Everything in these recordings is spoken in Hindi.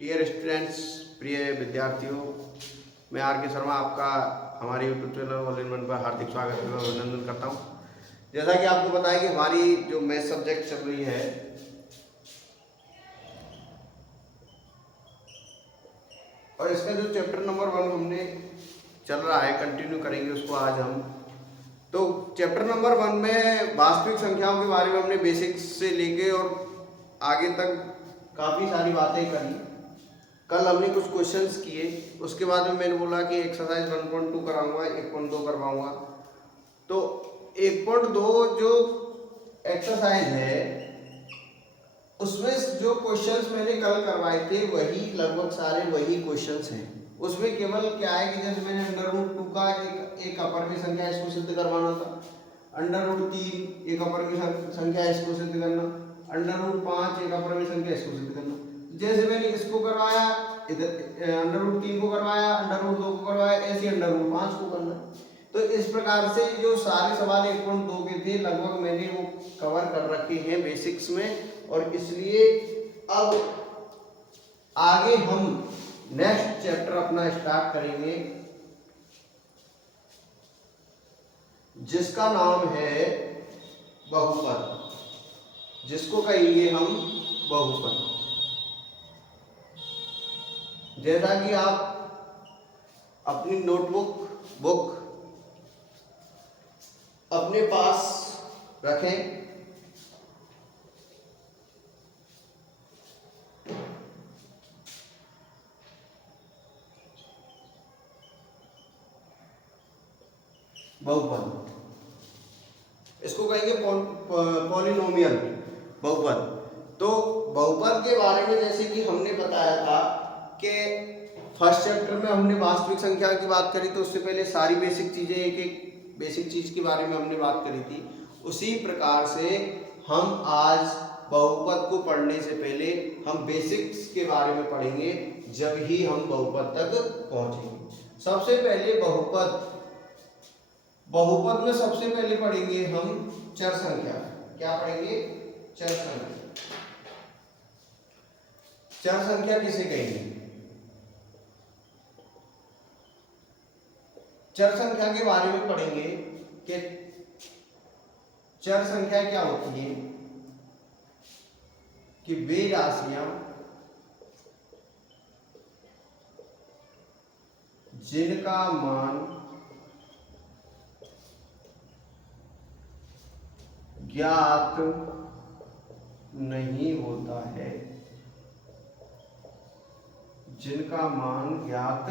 डियर स्टूडेंट्स, प्रिय विद्यार्थियों, मैं आर के शर्मा आपका हमारे YouTube channel all in one पर हार्दिक स्वागत एवं अभिनंदन करता हूं। जैसा कि आपको पता है कि हमारी जो मैथ सब्जेक्ट चल रही है और इसका जो चैप्टर नंबर 1 हमने चल रहा है, कंटिन्यू करेंगे उसको आज हम। तो चैप्टर नंबर 1 में वास्तविक संख्याओं के बारे में हमने बेसिक्स से लेके और आगे तक काफ़ी सारी बातें करी। कल हमने कुछ क्वेश्चंस किए, उसके बाद में मैंने बोला कि एक्सरसाइज 1.2 कराऊंगा, 1.2 करवाऊंगा। तो 1.2 जो एक्सरसाइज है उसमें जो क्वेश्चंस मैंने कल करवाए थे वही लगभग सारे वही क्वेश्चंस हैं। उसमें केवल क्या है कि जैसे मैंने अंडर रूट 2 का एक अपर की संख्या इसको सिद्ध करवाना था, अंडर रूट 3 एक अपर की संख्या इसको सिद्ध करना, अंडर रूट 5 एक अपर की संख्या इसको सिद्ध करना। जैसे मैंने इसको करवाया, इधर अंडर रूट 3 को करवाया, अंडर रूट 2 को करवाया, ऐसे अंडर रूट 5 को करना। तो इस प्रकार से जो सारे सवाल 1.2 के थे लगभग मैंने वो कवर कर रखे हैं बेसिक्स में, और इसलिए अब आगे हम नेक्स्ट चैप्टर अपना स्टार्ट करेंगे जिसका नाम है बहुपद, जिसको कहेंगे हम बहुपद। जैसा कि आप अपनी बुक अपने पास रखें। बहुपद इसको कहेंगे पॉलिनोमियल बहुपद। तो बहुपद के बारे में जैसे कि हमने बताया था कि फर्स्ट चैप्टर में हमने वास्तविक संख्या की बात करी, तो उससे पहले सारी बेसिक चीजें एक एक बेसिक चीज के बारे में हमने बात करी थी। उसी प्रकार से हम आज बहुपद को पढ़ने से पहले हम बेसिक्स के बारे में पढ़ेंगे, जब ही हम बहुपद तक पहुंचेंगे। सबसे पहले बहुपद में सबसे पहले पढ़ेंगे हम चर संख्या। क्या पढ़ेंगे? चर संख्या। चर संख्या किसे कहेंगे? चर संख्या के बारे में पढ़ेंगे कि चर संख्या क्या होती है, कि वे राशियां जिनका मान ज्ञात नहीं होता है, जिनका मान ज्ञात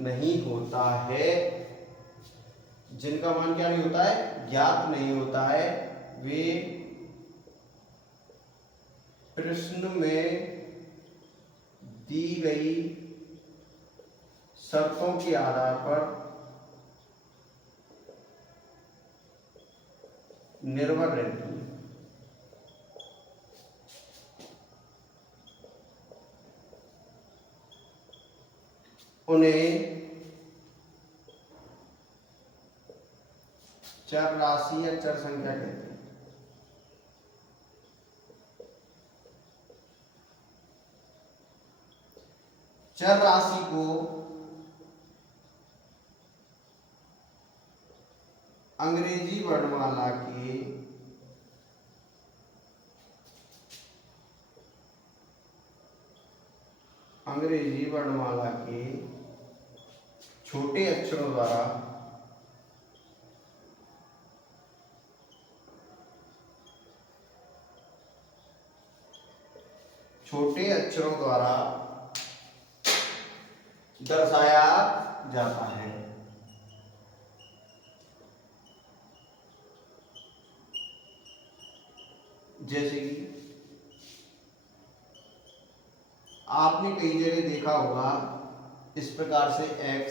नहीं होता है, जिनका मान क्या नहीं होता है? ज्ञात नहीं होता है, वे प्रश्न में दी गई शर्तों के आधार पर निर्भर रहती है। उन्हें चर राशि या चर संख्या कहते हैं। चर राशि को अंग्रेजी वर्णमाला के छोटे अक्षरों द्वारा दर्शाया जाता है। जैसे कि आपने कई जगह देखा होगा इस प्रकार से x,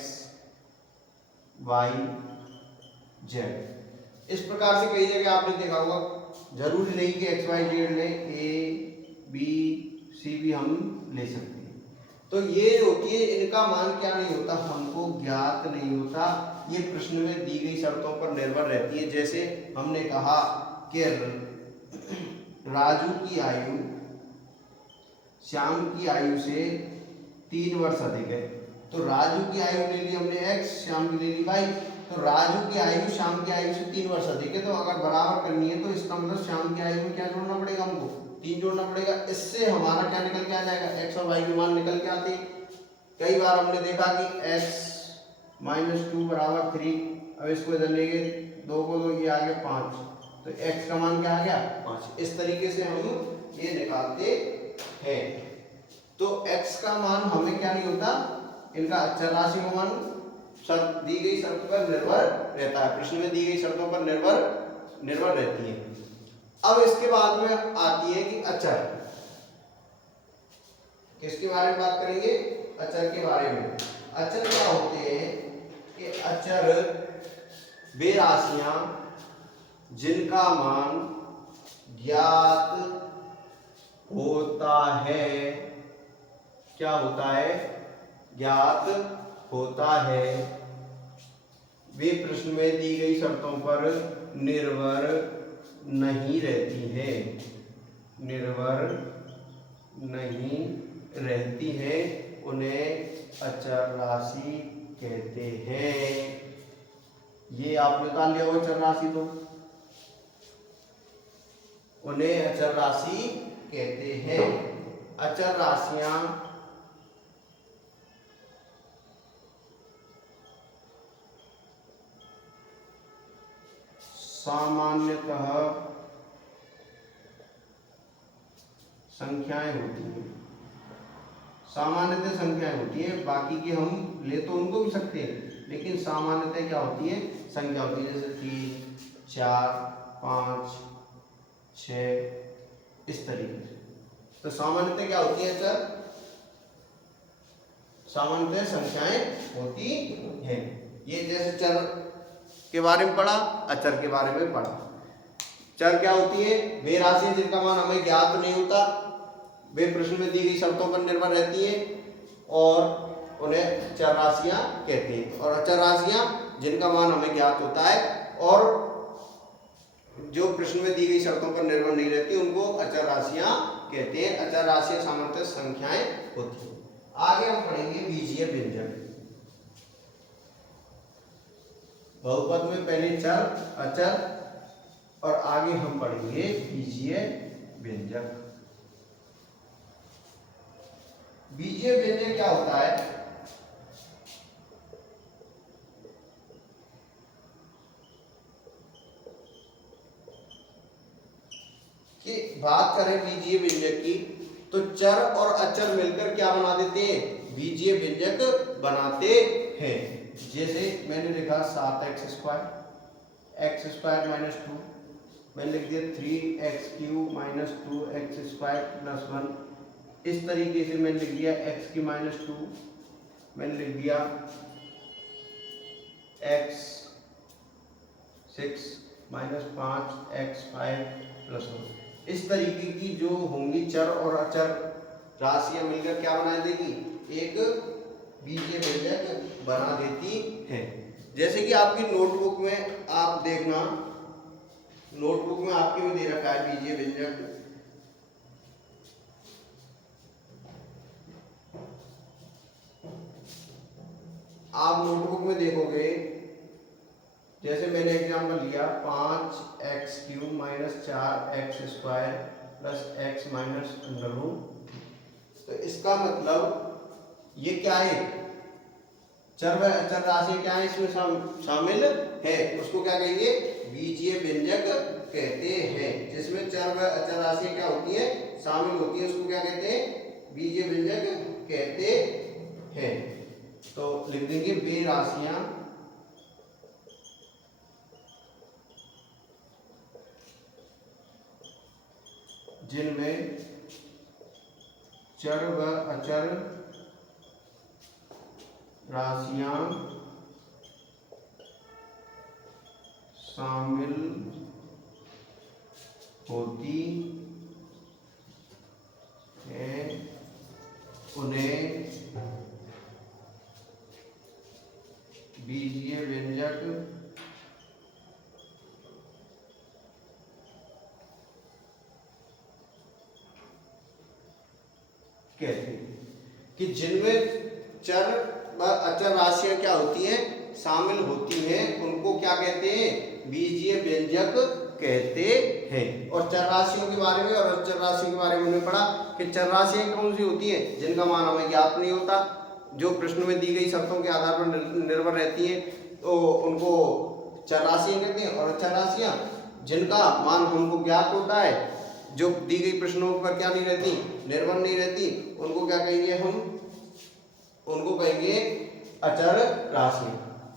y, z, इस प्रकार से कई जगह आपने देखा होगा। जरूरी नहीं कि x, y, z ले, a, b, c भी हम ले सकते हैं। तो ये होती है, इनका मान क्या नहीं होता? हमको ज्ञात नहीं होता। ये प्रश्न में दी गई शर्तों पर निर्भर रहती है। जैसे हमने कहा कि राजू की आयु श्याम की आयु से 3 वर्ष अधिक है। तो राजू की आयु ले ली हमने x, श्याम की ले ली y। तो राजू की आयु श्याम की आयु से 3 वर्ष अधिक है, तो अगर बराबर करनी है तो इसका मतलब श्याम की आयु में क्या जोड़ना पड़ेगा हमको, 3 जोड़ना पड़ेगा। इससे हमारा क्या निकल के आ जाएगा, x और y के मान निकल के आते हैं। कई बार हमने देखा कि x - 2 बराबर 3, अब इसको इधर ले गए 2 को 2, ये आ गया 5, तो x का मान क्या आ गया 5। इस तरीके से हम ये निकालते हैं। तो x का मान हमें क्या नहीं होता, इनका अचर राशि का मान शर्त दी गई शर्त पर निर्भर रहता है, प्रश्न में दी गई शर्तों पर निर्भर रहती है। अब इसके बाद में आती है कि अचर, किसके बारे में बात करेंगे, अचर के बारे में। अचर क्या होते हैं कि अचर वे राशियां जिनका मान ज्ञात होता है, क्या होता है, ज्ञात होता है, वे प्रश्न में दी गई शर्तों पर निर्भर नहीं रहती है, निर्भर नहीं रहती है, उन्हें अचर राशि कहते हैं। ये आप निकाल लिया होगा अचर राशि, तो उन्हें अचर राशि कहते हैं। अचर राशियां सामान्यतः संख्याएं होती हैं, सामान्यतः संख्याएं होती है, बाकी के हम ले तो उनको भी सकते हैं, लेकिन सामान्यतः क्या होती है, संख्या होती है, जैसे 3, 4, 5, 6, इस तरीके से। तो सामान्यतः क्या होती है सर, सामान्यतः संख्याएं होती हैं। ये जैसे चर के बारे में पढ़ा, अचर के बारे में पढ़ा। चर क्या होती है, वे राशि जिनका मान हमें ज्ञात नहीं होता, वे प्रश्न में दी गई शर्तों पर निर्भर रहती है और उन्हें चर राशियां कहते हैं। और अचर राशियां जिनका मान हमें ज्ञात होता है और जो प्रश्न में दी गई शर्तों पर निर्भर नहीं रहती, उनको अचर राशियां कहते हैं। अचर राशियां सामान्यतः संख्याएं होती हैं। आगे हम पढ़ेंगे बीजीय व्यंजक। बहुपद में पहले चर, अचर और आगे हम पढ़ेंगे बीजीय व्यंजक। बीजीय व्यंजक क्या होता है, कि बात करें बीजीय व्यंजक की, तो चर और अचर मिलकर क्या बना देते हैं, बीजीय व्यंजक बनाते हैं। जैसे मैंने लिखा 7x² x² - 2, मैंने लिख दिया 3x³ - 2x² + 1। इस तरीके से मैंने लिख दिया x³ - 2, मैंने लिख दिया x6 - 5x5 + 1। इस तरीके की जो होंगी चर और अचर राशियां मिलकर क्या बना देगी, एक बीजीय व्यंजक बना देती है। जैसे कि आपकी नोटबुक में आप देखना, नोटबुक में आपके में दे रखा है बीजीय व्यंजक। आप नोटबुक में देखोगे, जैसे मैंने एग्जाम्पल लिया 5x³ - 4x² + x - तो इसका मतलब ये क्या है, चर व अचर राशि क्या है इसमें शामिल है, उसको क्या कहेंगे, बीजीय व्यंजक कहते हैं। जिसमें चर व अचर राशि क्या होती है, शामिल होती है, उसको क्या कहते हैं, बीजीय व्यंजक कहते हैं। तो लिख देंगे वे राशियां जिनमें चर व अचर राशियां शामिल होती हैं, उन्हें बीजीय व्यंजक कहते हैं। कि जिनमें चर व अचर राशियां क्या होती हैं, शामिल होती हैं, उनको क्या कहते हैं, बीजीय व्यंजक कहते हैं। और चर राशियों के बारे में और अचर राशियों के बारे में हमने पढ़ा कि चर राशियां कौन सी होती हैं, जिनका मान हमें ज्ञात नहीं होता, जो प्रश्न में दी गई शर्तों के आधार पर निर्भर रहती हैं, तो उनको चर राशियां कहते हैं। और अचर राशियां जिनका मान हमको ज्ञात होता है, जो दी गई प्रश्नों पर क्या नहीं रहती, निर्भर नहीं रहती, उनको क्या कहेंगे हम, उनको कहेंगे अचर राशि।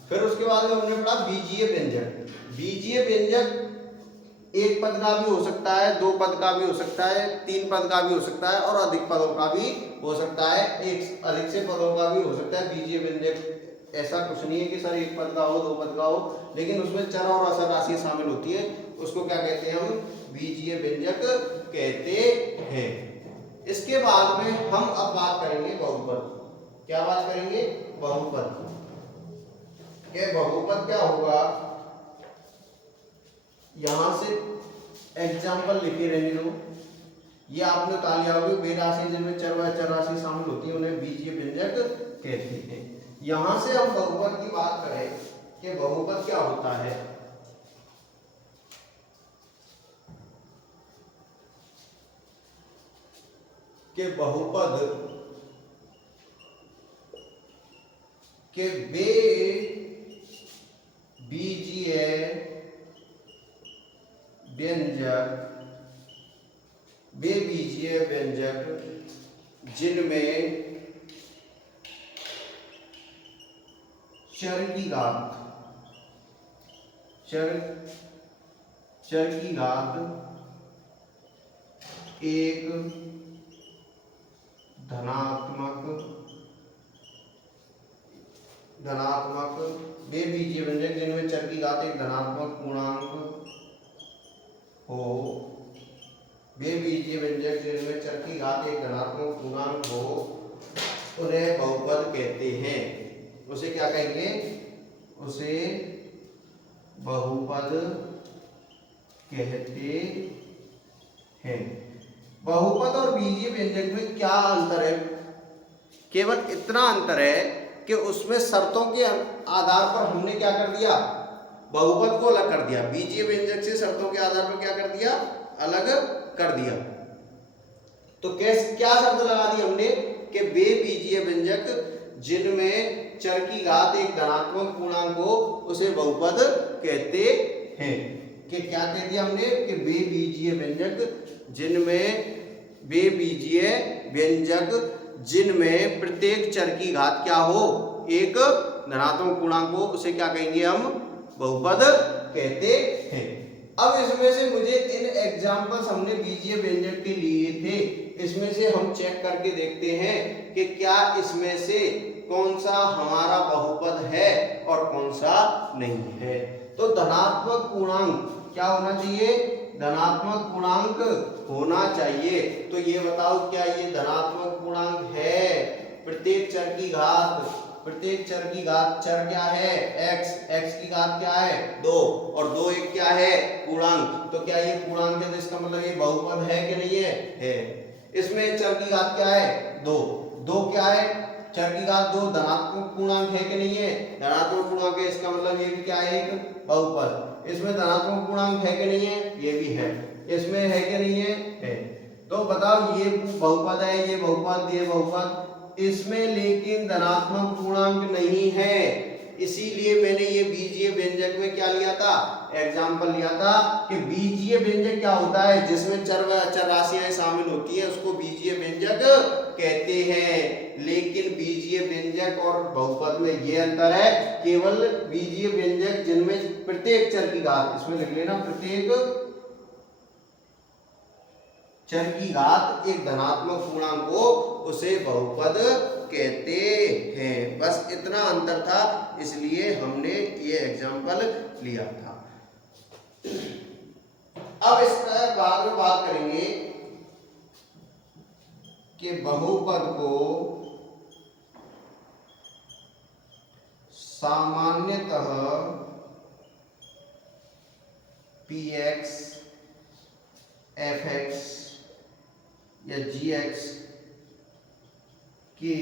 फिर उसके बाद में हमने पढ़ा बीजीय व्यंजक। बीजीय व्यंजक एक पद का भी हो सकता है, दो पद का भी हो सकता है, तीन पद का भी हो सकता है और अधिक पदों का भी हो सकता है, एक अधिक से पदों का भी हो सकता है। बीजीय व्यंजक ऐसा कुछ नहीं है कि सर एक पद का हो, दो पद का हो, लेकिन उसमें चर और अचर राशि शामिल होती है, उसको क्या कहते हैं, हम बीजीय व्यंजक कहते हैं। इसके बाद में हम अब बात करेंगे बहुपद। क्या बात करेंगे, बहुपद। ये बहुपद क्या होगा, यहां से एग्जाम्पल लिखे रहने दो। ये आपने उतार लिया होगा, वे राशि जिनमें चर व अचर राशि शामिल होती है उन्हें बीजीय व्यंजक कहते हैं। यहां से हम बहुपद की बात करें कि बहुपद क्या होता है, कि बहुपद के वे बीजीय व्यंजक, वे बीजीय व्यंजक जिनमें चर की घात, चर की घात एक धनात्मक वे बीजीय व्यंजक जिनमें चर की घात एक धनात्मक पूर्णांक हो, वे बीजीय व्यंजक जिनमें चर की घात एक धनात्मक पूर्णांक हो, उन्हें बहुपद कहते हैं। उसे क्या कहेंगे, उसे बहुपद कहते हैं। बहुपद और बीजीय व्यंजक में क्या अंतर है, केवल इतना अंतर है कि उसमें शर्तों के आधार पर हमने क्या कर दिया, बहुपद को अलग कर दिया, बीजीय व्यंजक से शर्तों के आधार पर क्या कर दिया, अलग कर दिया। तो कैसे, क्या शर्त लगा दी हमने कि वे बीजीय व्यंजक जिनमें चर की घात एक धनात्मक पूर्णांक हो उसे बहुपद कहते हैं। कि क्या कह दिया हमने कि वे बीजीय व्यंजक जिनमें, वे बीजीय व्यंजक जिनमें प्रत्येक चर की घात क्या हो, एक धनात्मक पूर्णांक हो, उसे क्या कहेंगे, हम बहुपद कहते हैं। अब इसमें से मुझे इन एग्जांपल्स हमने बीजीय व्यंजक के लिए थे, इसमें से हम चेक करके देखते हैं कि क्या इसमें से कौन सा हमारा बहुपद है और कौन सा नहीं है। तो धनात्मक पूर्णांक क्या होना चाहिए, धनात्मक पूर्णांक होना चाहिए। तो ये बताओ क्या ये धनात्मक पूर्णांक है, प्रत्येक चर की घात, प्रत्येक चर की घात, चर क्या है x, x की घात क्या है 2 और 2 एक क्या है पूर्णांक, तो क्या ये पूर्णांक है, तो इसका मतलब ये बहुपद है कि नहीं है। इसमें चर की घात क्या है 2, 2 क्या है, चर की घात 2 धनात्मक पूर्णांक है कि नहीं है, धनात्मक पूर्णांक है, इसका मतलब ये भी क्या है, एक बहुपद। इसमें धनात्मक पूर्णांक है कि नहीं है, ये भी है, इसमें है कि नहीं है। तो बताओ ये बहुपद है, ये बहुपद, ये बहुपद, इसमें लेकिन धनात्मक पूर्णांक नहीं है, इसीलिए मैंने ये बीजीय व्यंजक में क्या लिया था, एग्जाम्पल लिया था कि बीजीय व्यंजक क्या होता है, जिसमें चर व अचर राशियां शामिल होती है उसको बीजीय व्यंजक कहते हैं। लेकिन बीजीय व्यंजक और बहुपद में ये अंतर है, केवल बीजीय व्यंजक जिनमें प्रत्येक चर की घात, इसमें लिख लेना प्रत्येक चर की घात एक धनात्मक पूर्णांक हो उसे बहुपद कहते हैं। बस इतना अंतर था, इसलिए हमने ये एग्जाम्पल लिया था। अब इसका बाद में बात करेंगे कि बहुपद को सामान्यतः px, fx या gx के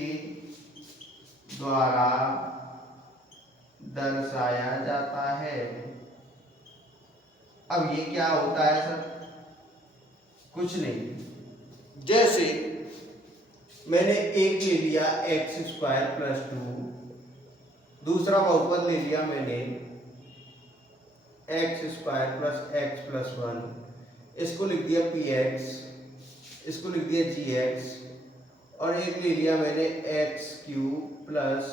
द्वारा दर्शाया जाता है। अब ये क्या होता है सर? कुछ नहीं, जैसे मैंने एक ले लिया एक्स स्क्वायर प्लस 2, दूसरा बहुपद ले लिया मैंने x square plus x plus 1, इसको लिख दिया पी एक्स, इसको लिख दिया जी एक्स, और एक ले लिया मैंने x cube plus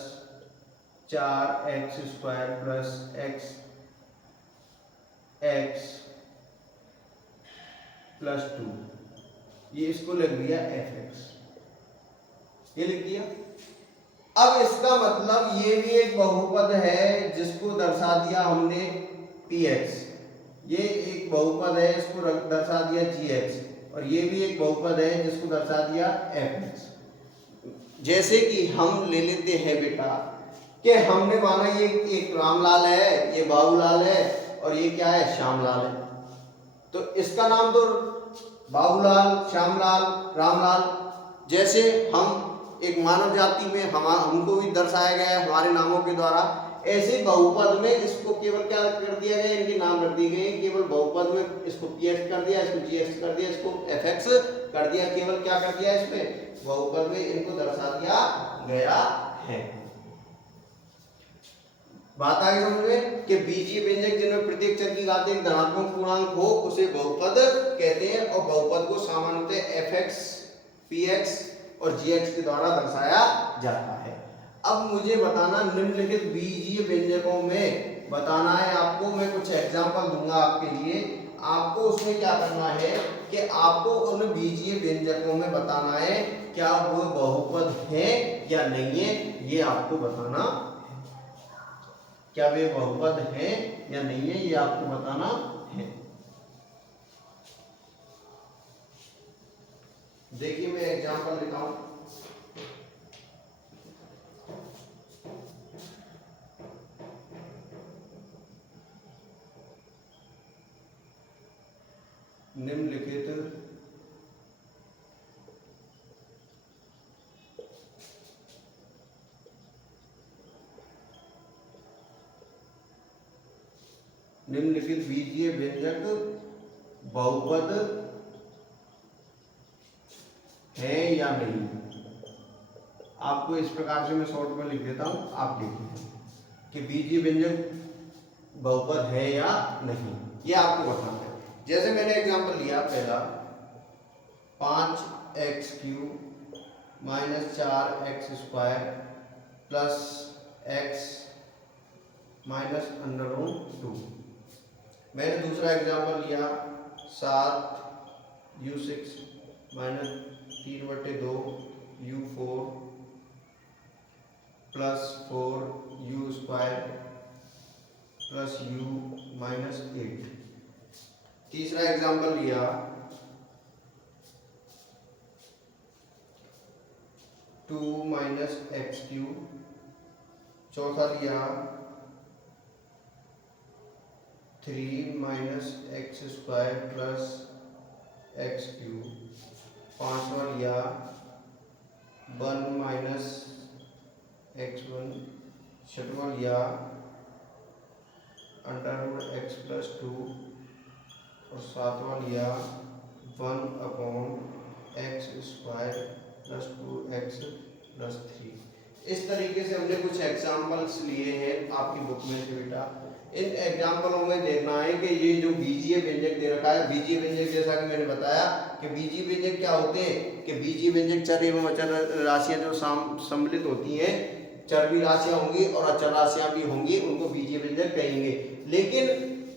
4x square plus x x plus 2, ये इसको लिख दिया एफ एक्स, ये लिख दिया। अब इसका मतलब ये भी एक बहुपद है जिसको दर्शा दिया हमने px, ये एक बहुपद है इसको दर्शा दिया gx, और ये भी एक बहुपद है जिसको दर्शा दिया fx। जैसे कि हम ले लेते हैं बेटा कि हमने माना ये एक रामलाल है, ये बाबूलाल है, और ये क्या है? श्यामलाल है। तो इसका नाम तो बाबूलाल, श्यामलाल, रामलाल, जैसे हम एक मानव जाति में हमको भी दर्शाया गया है हमारे नामों के द्वारा, ऐसे बहुपद में इसको केवल क्या कर दिया गया? इनके नाम रख दिए गए। केवल बहुपद में इसको px कर दिया, इसको gx कर दिया, इसको fx कर दिया। केवल क्या कर दिया? इसमें बहुपद में इनको दर्शा दिया गया है। बात आगे समझ में कि बीजीय व्यंजक जिनमें प्रत्येक चर की घात एक धनात्मक पूर्णांक हो उसे बहुपद कहते हैं, और बहुपद को सामान्यतः fx, px और gx के द्वारा दर्शाया जाता है। अब मुझे बताना निम्नलिखित बीजीय व्यंजकों में बताना है आपको, मैं कुछ एग्जांपल दूंगा आपके लिए। आपको उसमें क्या करना है कि आपको उन बीजीय व्यंजकों में बताना है क्या वो बहुपद है या नहीं है, ये आपको बताना है। क्या वे बहुपद है या नहीं है, ये आपको बताना है। देखिए मैं एग्जांपल लिखा हूं। निम्नलिखित बीजीय व्यंजक बहुपद है या नहीं। आपको इस प्रकार से मैं शॉर्ट में लिख देता हूं, आप देखिए कि बीजीय व्यंजक बहुपद है या नहीं, ये आपको बताना है। जैसे मैंने एग्जांपल लिया पहला 5x cube minus 4x square plus x minus under root 2। मैंने दूसरा एग्जांपल लिया 7u6 minus 3/2 u4 plus 4u square plus u minus 8। तीसरा एग्जांपल लिया 2 माइनस एक्स क्यूब। चौथा लिया 3 minus x square plus x cube. पांचवा लिया 1 माइनस x1। छठवां लिया अंडर रूट एक्स प्लस 2। और सातवां लिया 1/x square plus 2x plus 3। इस तरीके से हमने कुछ एग्जाम्पल्स लिए हैं आपकी बुक में से बेटा। इन एग्जाम्पलों में देखना है कि ये जो बीजीय व्यंजक दे रखा है, बीजीय व्यंजक जैसा कि मैंने बताया कि बीजीय व्यंजक क्या होते हैं कि बीजीय व्यंजक चर एवं अचर राशियां जो सम्मिलित होती हैं, चर भी राशियां होंगी और अचर राशियां भी होंगी, उनको बीजीय व्यंजक कहेंगे। लेकिन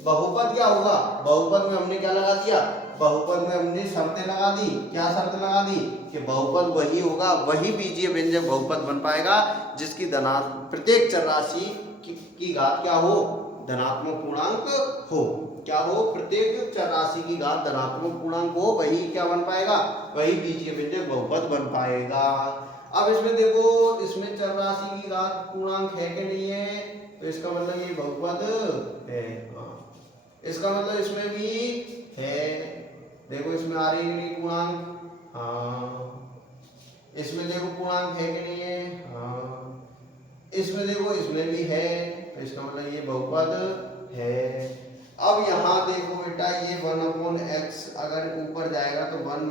बहुपद क्या होगा? बहुपद में हमने क्या लगा दिया? बहुपद में हमने शर्तें लगा दी। क्या शर्त लगा दी? कि बहुपद वही होगा, वही बीजीय व्यंजक बहुपद बन पाएगा जिसकी प्रत्येक चर राशि की घात क्या हो? धनात्मक पूर्णांक हो। क्या हो? प्रत्येक चर राशि की घात धनात्मक पूर्णांक हो, वही क्या बन पाएगा? वही बीजीय व्यंजक बहुपद बन पाएगा। अब इसमें देखो, इसमें चर राशि की घात पूर्णांक है कि नहीं है, तो इसका मतलब ये बहुपद है। इसका मतलब इसमें भी है। देखो इसमें आ रही है पूर्णांक, हाँ। इसमें देखो पूर्णांक है कि नहीं है, हाँ। इसमें देखो इसमें भी है, तो इसका मतलब ये बहुपद है। अब यहाँ देखो बेटा, ये 1/x अगर ऊपर जाएगा तो 1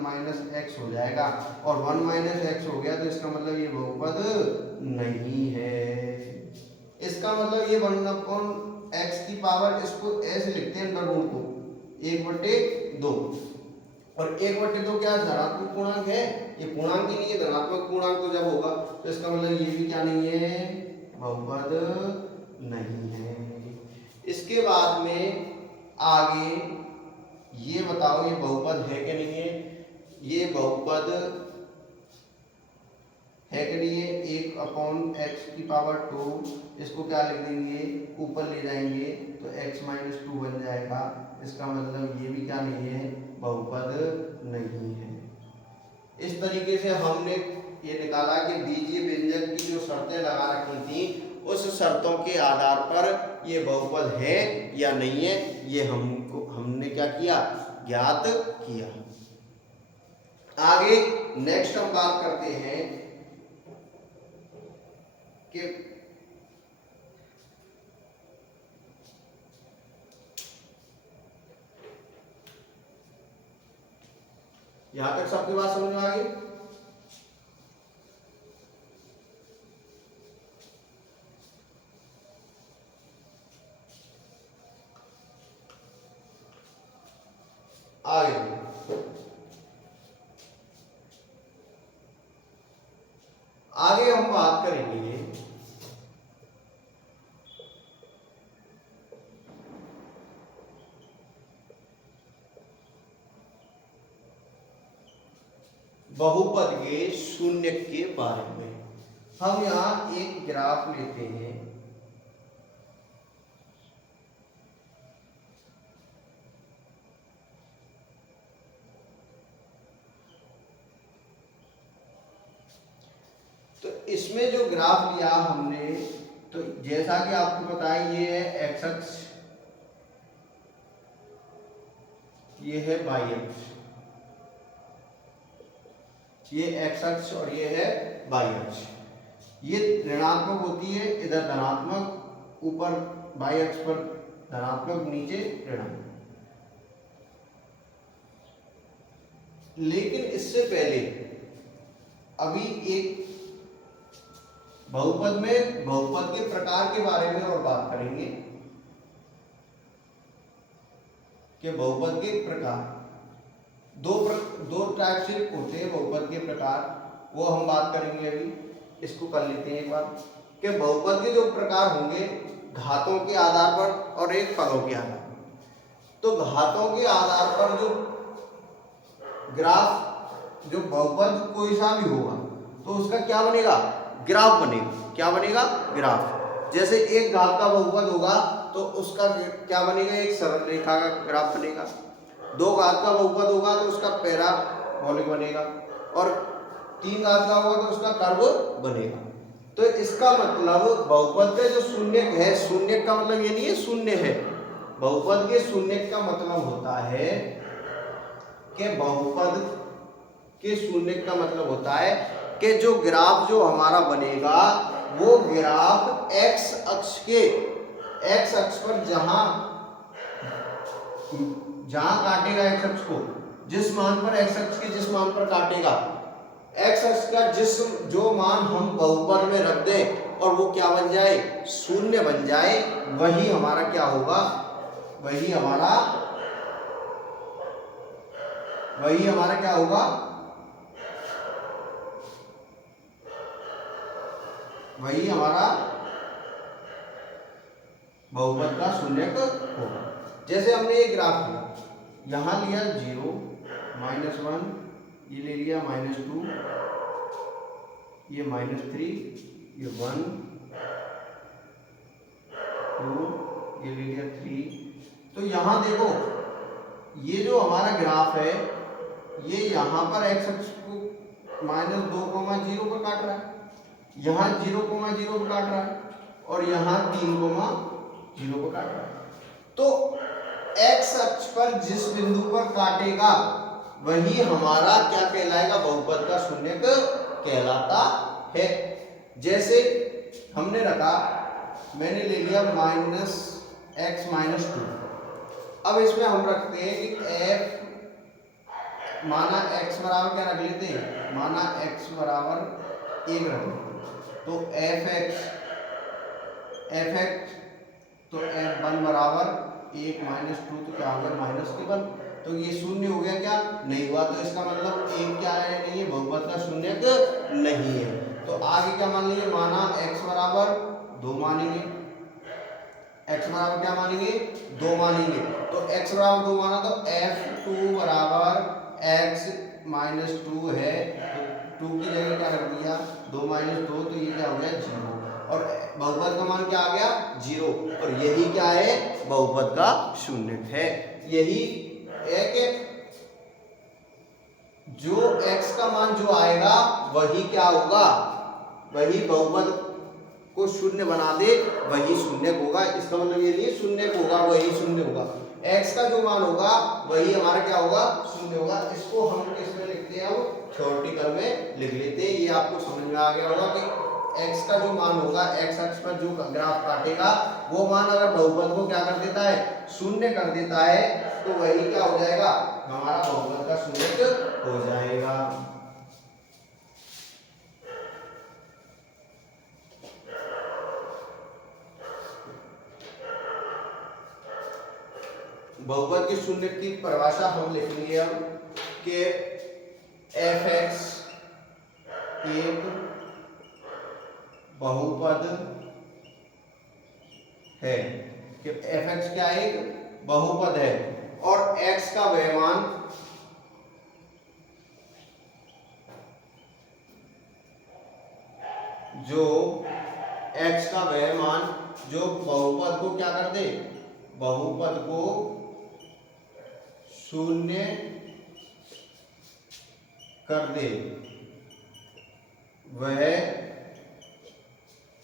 - x हो जाएगा, और 1 - x हो गया तो इसका मतलब ये बहुपद नहीं है। इसका मतलब ये 1/x की पावर, इसको ऐसे लिखते हैं अंडर रूट को 1/2, और 1/2 क्या धनात्मक पूर्णांक है, ये पूर्णांक ही नहीं है, धनात्मक पूर्णांक तो जब होगा तो इसका मतलब ये भी क्या नहीं है, बहुपद नहीं है। इसके बाद में आगे ये बताओ ये बहुपद है कि नहीं है, ये बहुपद है कि नहीं है, 1/x की पावर 2, इसको क्या लिख देंगे, ऊपर ले जाएंगे तो x - 2 बन जाएगा। इसका मतलब ये भी क्या नहीं है, बहुपद नहीं है। इस तरीके से हमने ये निकाला कि बीजीय व्यंजक की जो शर्तें लगा रखी थी, उस शर्तों के आधार पर ये बहुपद है या नहीं है, ये हमने क्या किया, ज्ञात किया। आगे नेक्स्ट हम बात करते हैं कि यहां तक सबकी बात समझ में आ गई। आगे हम बात करेंगे बहुपद के शून्य के बारे में। हम यहाँ एक ग्राफ लेते हैं, तो इसमें जो ग्राफ लिया हमने, तो जैसा कि आपको पता है ये है एक्स अक्ष, ये है वाई अक्ष, ये एक्स अक्ष और ये है वाई अक्ष। ये ऋणात्मक होती है, इधर धनात्मक, ऊपर वाई अक्ष पर धनात्मक, नीचे ऋणात्मक। लेकिन इससे पहले अभी एक बहुपद में बहुपद के प्रकार के बारे में और बात करेंगे कि बहुपद के प्रकार दो टाइप से होते हैं बहुपद के प्रकार, वो हम बात करेंगे। अभी इसको कर लेते हैं एक बार कि बहुपद के जो प्रकार होंगे घातों के आधार पर और एक पदों के आधार पर। तो घातों के आधार पर जो ग्राफ, जो बहुपद कोई सा भी होगा तो उसका क्या बनेगा, ग्राफ बनेगा। क्या बनेगा, ग्राफ। जैसे एक घात का बहुपद होगा तो उसका क्या बनेगा, एक सरल रेखा का ग्राफ बनेगा। दो घात का बहुपद होगा तो उसका पैराबोलिक बनेगा, और 3 घात का होगा तो उसका कर्व बनेगा। तो इसका मतलब बहुपद का जो शून्य है, शून्य का मतलब ये नहीं है शून्य है, बहुपद के शून्य का मतलब होता है कि बहुपद के शून्य का मतलब होता है कि जो ग्राफ जो हमारा बनेगा वो ग्राफ एक्स अक्ष पर जहां काटेगा एक्स अक्ष को, जिस मान पर एक्स अक्ष के जिस मान पर काटेगा, एक्स अक्ष का जो मान हम बहुपद में रख दें और वो क्या बन जाए, शून्य बन जाए, वही हमारा क्या होगा, वही हमारा क्या होगा, वही हमारा बहुपद का शून्यक होगा। जैसे हमने एक ग्राफ लिया, यहां लिया 0, -1, ये ले लिया -2, ये -3, ये 1, 2, ये ले लिया 3। तो यहां देखो ये जो हमारा ग्राफ है ये यहाँ पर एक्स अक्ष को -2,0 पर काट रहा है, यहाँ 0,0 पर काट रहा है, और यहाँ 3,0 पर काट रहा है। तो एक्स अक्ष पर जिस बिंदु पर काटेगा वही हमारा क्या कहलाएगा, बहुपद का शून्यक कहलाता है। जैसे हमने रखा, मैंने ले लिया -x-2। अब इसमें हम रखते हैं कि f, माना x बराबर क्या रख लेते हैं, माना x बराबर 1 रख लेते हैं, तो f(x) तो f1 बराबर 1 -2, तो क्या हो गया -1। तो ये शून्य हो गया क्या, नहीं हुआ, तो इसका मतलब एक क्या है, नहीं है, बहुपद का शून्यक नहीं है। तो आगे क्या मान लीजिए, माना x बराबर 2 मानेंगे, x बराबर क्या मानेंगे, 2 मानेंगे। तो x बराबर 2 माना तो f2 बराबर x -2 है, तो 2 की जगह क्या रख दिया, 2 -2, तो ये क्या हो गया 0, और बहुपद का मान क्या आ गया 0, और यही क्या है, बहुपद का शून्यक है। यही है कि जो x का मान जो आएगा वही क्या होगा, वही बहुपद को शून्य बना दे, वही शून्यक होगा। इसका मतलब ये नहीं शून्यक होगा वही शून्य होगा, x का जो मान होगा वही हमारा क्या होगा, शून्य होगा। इसको हम किसमें लिखते हैं, हम थ्योरेटिकल में लिख लेते हैं। ये आपको समझ में आ गया होगा कि x का जो मान होगा, x अक्ष पर जो ग्राफ काटेगा वो मान अगर बहुपद को क्या कर देता है, शून्य कर देता है, तो वही क्या हो जाएगा, हमारा बहुपद का शून्यक हो जाएगा। बहुपद के शून्यक की परिभाषा हम लिखेंगे अब कि f(x) एक बहुपद है, कि f(x) क्या एक बहुपद है, और x का वह मान जो x का वह मान जो बहुपद को क्या कर दे, बहुपद को शून्य कर दे, वह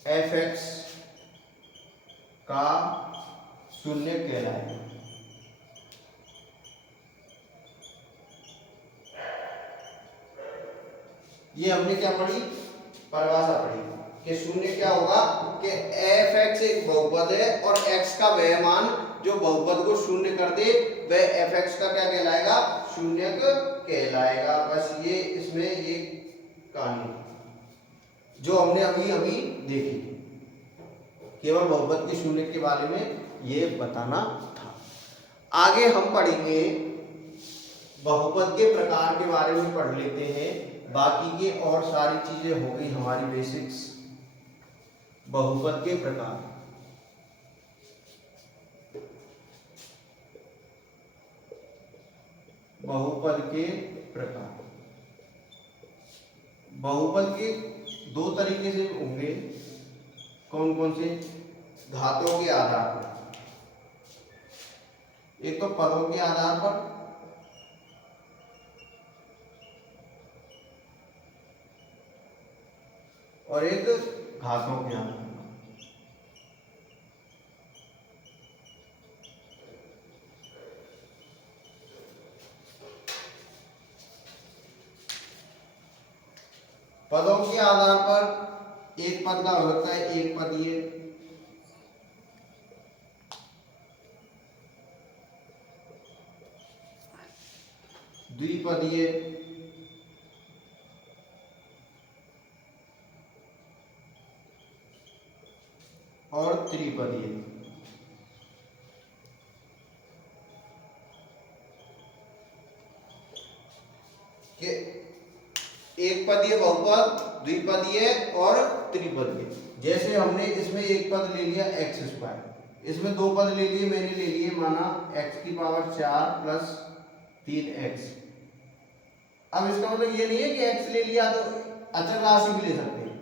f(x) का शून्य कहलाएगा। ये हमने क्या पढ़ी, परिभाषा पढ़ी कि शून्य क्या होगा, कि f(x) एक बहुपद है और x का वह मान जो बहुपद को शून्य कर दे वह f(x) का क्या कहलाएगा, शून्यक कहलाएगा। बस ये इसमें ये कहानी जो हमने अभी अभी देखी, केवल बहुपद के शून्य के बारे में ये बताना था। आगे हम पढ़ेंगे बहुपद के प्रकार के बारे में पढ़ लेते हैं, बाकी के और सारी चीजें हो गई हमारी बेसिक्स। बहुपद के प्रकार, बहुपद के प्रकार, बहुपद के दो तरीके से होंगे। कौन कौन से, घातों के आधार पर, एक तो पदों के आधार पर, और एक घातों के आधार पर। पदों के आधार पर एक पद का हो सकता है एक पदीय, द्विपदीय, और त्रिपदीय। के एक पदीय बहुपद, द्विपदीय और त्रिपदीय। जैसे हमने इसमें एक पद ले लिया x², इसमें दो पद ले लिए, मैंने ले लिए माना x⁴ प्लस 3x। अब इसका मतलब ये नहीं है कि x ले लिया तो अचर राशि भी ले सकते हैं।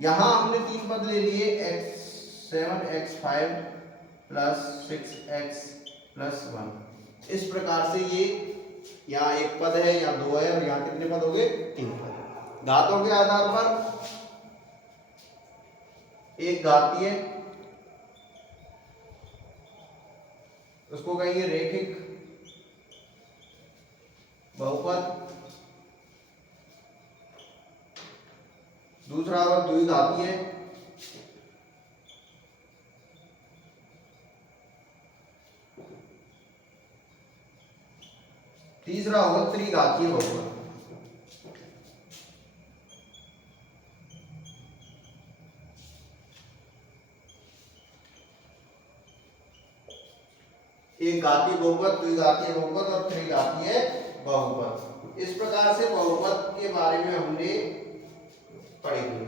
यहां हमने तीन पद ले लिए x7x5 प्लस 6x प्लस 1। इस प्रकार से ये यहाँ एक पद है, यहाँ दो है, और यहाँ कितने पद हो गए, तीन पद। घातों के आधार पर एक घातीय, उसको कहेंगे रेखिक बहुपद, दूसरा होगा द्विघातीय, तीसरा होगा त्रिघातीय बहुपद। एक घातीय बहुपद, द्विघातीय बहुपद और त्रिघातीय बहुपद। इस प्रकार से बहुपद के बारे में हमने पढ़ेंगे।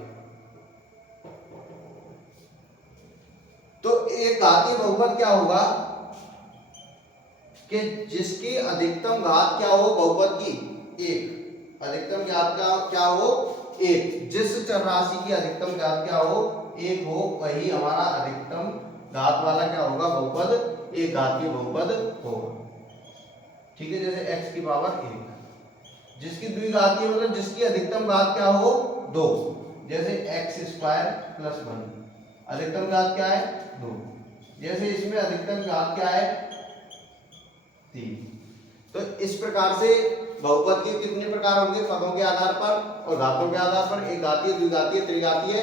तो एक घातीय बहुपद क्या होगा कि जिसकी अधिकतम घात क्या हो बहुपद की एक, अधिकतम घात का क्या हो एक, जिस चर राशि की अधिकतम घात क्या हो एक हो, वही हमारा अधिकतम घात वाला क्या होगा बहुपद, एक घातीय बहुपद होगा। ठीक है, जैसे x की पावर 1। जिसकी द्विघातीय मतलब जिसकी अधिकतम घात क्या हो 2, जैसे x स्क्वायर प्लस 1, अधिकतम घात क्या है 2। जैसे इसमें अधिकतम घात क्या है 3। तो इस प्रकार से बहुपद के कितने प्रकार होंगे, पदों के आधार पर और घातों के आधार पर, एक घातीय, द्विघातीय, त्रिघातीय।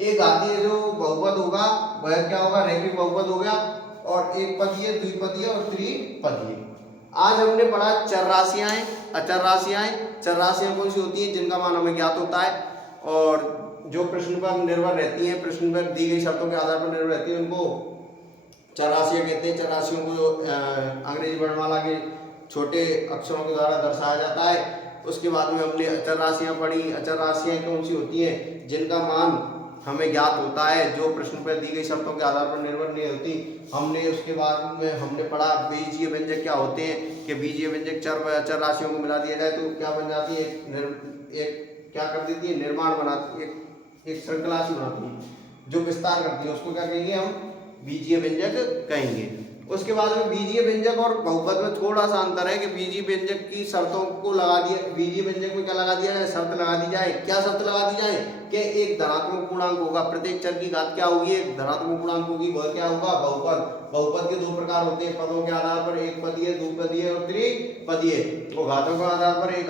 एक घातीय जो बहुपद होगा वह क्या होगा, रैखिक बहुपद हो गया, और एक पदीय, द्विपदीय और त्रिपदीय। आज हमने पढ़ा चर राशियां, अचर राशियां। चर राशियां कौन सी होती हैं, जिनका मान हमें ज्ञात होता है और जो प्रश्न पर निर्भर रहती हैं, प्रश्न पर दी गई शर्तों के आधार पर निर्भर रहती है, उनको चर राशियां कहते हैं। चर राशियों को अंग्रेजी वर्णमाला के छोटे अक्षरों के द्वारा दर्शाया जाता है। उसके बाद में हमने अचर राशियां पढ़ी। अचर राशियां कौन सी होती हैं, जिनका मान हमें ज्ञात होता है, जो प्रश्न पर दी गई शर्तों के आधार पर निर्भर नहीं होती। हमने उसके बाद में हमने पढ़ा बीजीय व्यंजक क्या होते हैं, कि बीजीय व्यंजक चर व अचर राशियों को मिला दिया जाए तो क्या बन जाती है, एक क्या कर देती है, निर्माण बनाती है, एक श्रृंखला सी बनाती है जो विस्तार करती है, उसको क्या कहेंगे हम, बीजीय व्यंजक कहेंगे। उसके बाद में बीजीय व्यंजक और बहुपद में थोड़ा सा अंतर है कि बीजीय व्यंजक की शर्तों को लगा दिया, बीजीय व्यंजक में क्या लगा दिया जाए, शर्त लगा दी जाए। क्या शर्त लगा दी जाए कि एक धनात्मक पूर्णांक होगा, प्रत्येक चर की घात क्या होगी, एक धनात्मक पूर्णांक होगी, वह क्या होगा, बहुपद। बहुपद के दो प्रकार होते हैं पदों के आधार पर, एक पदीय, द्विपदीय और त्रिपदीय। तो घातों के आधार पर एक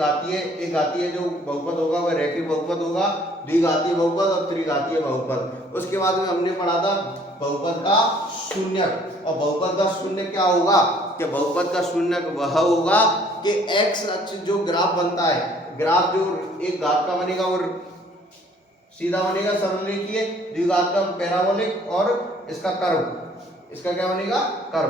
घातीय जो बहुपद होगा वह रैखिक बहुपद होगा, द्विघातीय बहुपद और त्रिघातीय बहुपद। उसके बाद में हमने पढ़ा था बहुपद का शून्यक, और बहुपद का शून्य क्या होगा, कि बहुपद का शून्यक वह होगा कि x अक्ष जो ग्राफ बनता है, ग्राफ जो एक घात का बनेगा और सीधा बनेगा सरल रेखीय, द्विघात का पैराबोलिक और इसका कर्व, इसका क्या बनेगा कर्व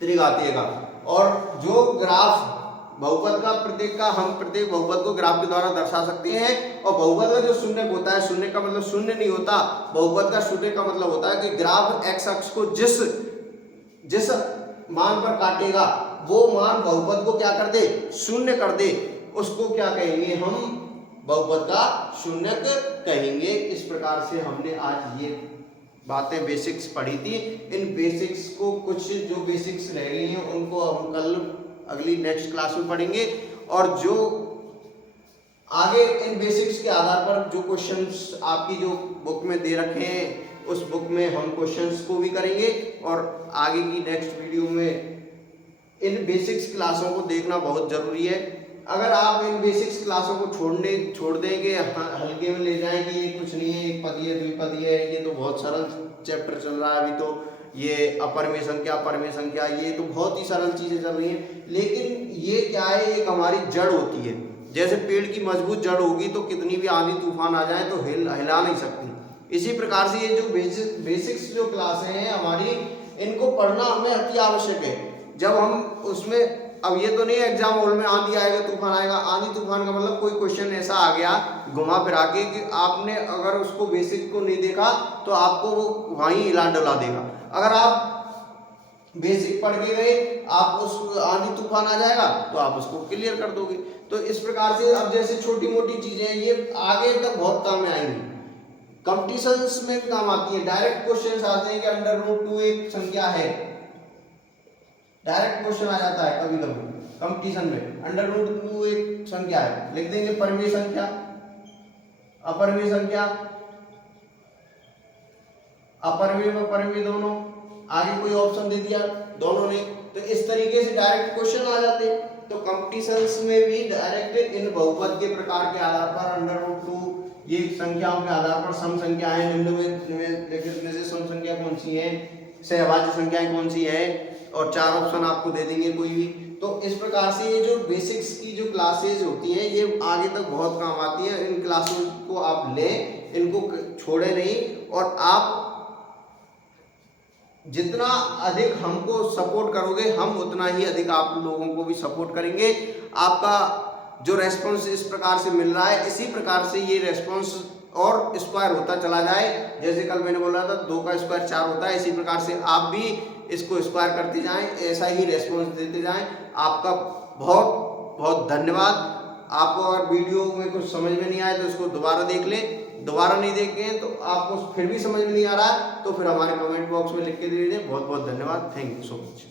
त्रिघातीय का। और जो ग्राफ बहुपद का प्रत्येक का हम प्रत्येक बहुपद को ग्राफ के द्वारा दर्शा सकते हैं। और बहुपद का जो शून्यक होता है, शून्य का मतलब शून्य नहीं होता, बहुपद का शून्य का मतलब होता है कि ग्राफ x अक्ष को जिस मान पर काटेगा वो मान बहुपद को क्या कर दे, शून्य कर दे, उसको क्या कहेंगे हम, बहुपद का शून्यक कहेंगे। इस प्रकार से हमने आज ये बातें बेसिक्स पढ़ी थी। इन बेसिक्स को कुछ जो बेसिक्स रह गई हैं उनको हम कल अगली नेक्स्ट क्लास में पढ़ेंगे, और जो आगे इन बेसिक्स के आधार पर जो क्वेश्चंस आपकी जो बुक में दे रखे हैं उस बुक में हम क्वेश्चंस को भी करेंगे, और आगे की नेक्स्ट वीडियो में इन बेसिक्स क्लासों को देखना बहुत जरूरी है। अगर आप इन बेसिक्स क्लासों को छोड़ देंगे, हल्के में ले जाएंगे, ये कुछ नहीं है, एक पदीय द्विपदीय है, ये तो बहुत सरल चैप्टर चल रहा है अभी, तो ये अपरमेय संख्या परमेय संख्या, ये तो बहुत ही सरल चीजें चल रही हैं। लेकिन ये क्या है, एक हमारी जड़ होती है। जैसे पेड़ की मजबूत जड़ होगी तो कितनी भी आंधी तूफान आ जाए तो हिला नहीं सकती। इसी प्रकार से ये जो बेसिक्स जो क्लासें हैं हमारी, इनको पढ़ना हमें अति आवश्यक है। जब हम उसमें, अब ये तो नहीं एग्जाम हॉल में आंधी आएगा तूफान आएगा, आंधी तूफान का मतलब कोई क्वेश्चन ऐसा आ गया घुमा फिरा के कि आपने अगर उसको बेसिक को नहीं देखा तो आपको वो वहीं हिला डुला देगा। अगर आप बेसिक पढ़ के गए, आप उस आंधी तूफान आ जाएगा तो आप उसको क्लियर कर दोगे। तो इस प्रकार से अब जैसे छोटी मोटी चीजें ये आगे तक बहुत काम में आएंगी, कंपटीशंस में भी काम आती है। डायरेक्ट क्वेश्चन आते हैं कि √2 एक संख्या है, डायरेक्ट क्वेश्चन आ जाता है कभी कभी कंपटीशन में, √2 एक संख्या है, लिख देंगे परमेय संख्या, अपरमेय संख्या, अपरमेय व परमेय दोनों, आगे कोई ऑप्शन दे दिया दोनों ने, तो इस तरीके से डायरेक्ट क्वेश्चन आ जाते हैं। तो कंपटीशंस में भी डायरेक्ट इन बहुपद के प्रकार के आधार पर √2 ये संख्याओं के आधार पर सम संख्याएं निम्न में निम्नलिखित में से सम संख्या कौन सी है, सहभाज्य संख्याएं कौन सी है, और 4 ऑप्शन आपको दे देंगे कोई भी। तो इस प्रकार से ये जो बेसिक्स की जो क्लासेज होती हैं ये आगे तक बहुत काम आती है। इन क्लासों को आप लें, इनको छोड़े नहीं, और आप जितना अधिक हमको सपोर्ट करोगे हम उतना ही अधिक आप लोगों को भी सपोर्ट करेंगे। आपका जो रेस्पॉन्स इस प्रकार से मिल रहा है, इसी प्रकार से ये रेस्पॉन्स और स्क्वायर होता चला जाए। जैसे कल मैंने बोला था 2 का स्क्वायर 4 होता है, इसी प्रकार से आप भी इसको स्क्वायर करते जाएं, ऐसा ही रेस्पॉन्स देते जाएं। आपका बहुत बहुत धन्यवाद। आपको अगर वीडियो में कुछ समझ में नहीं आया तो इसको दोबारा देख लें, दोबारा नहीं देखें तो आपको फिर भी समझ में नहीं आ रहा है तो फिर हमारे कमेंट बॉक्स में लिख के दे दीजिए। बहुत बहुत धन्यवाद। Thank you so much.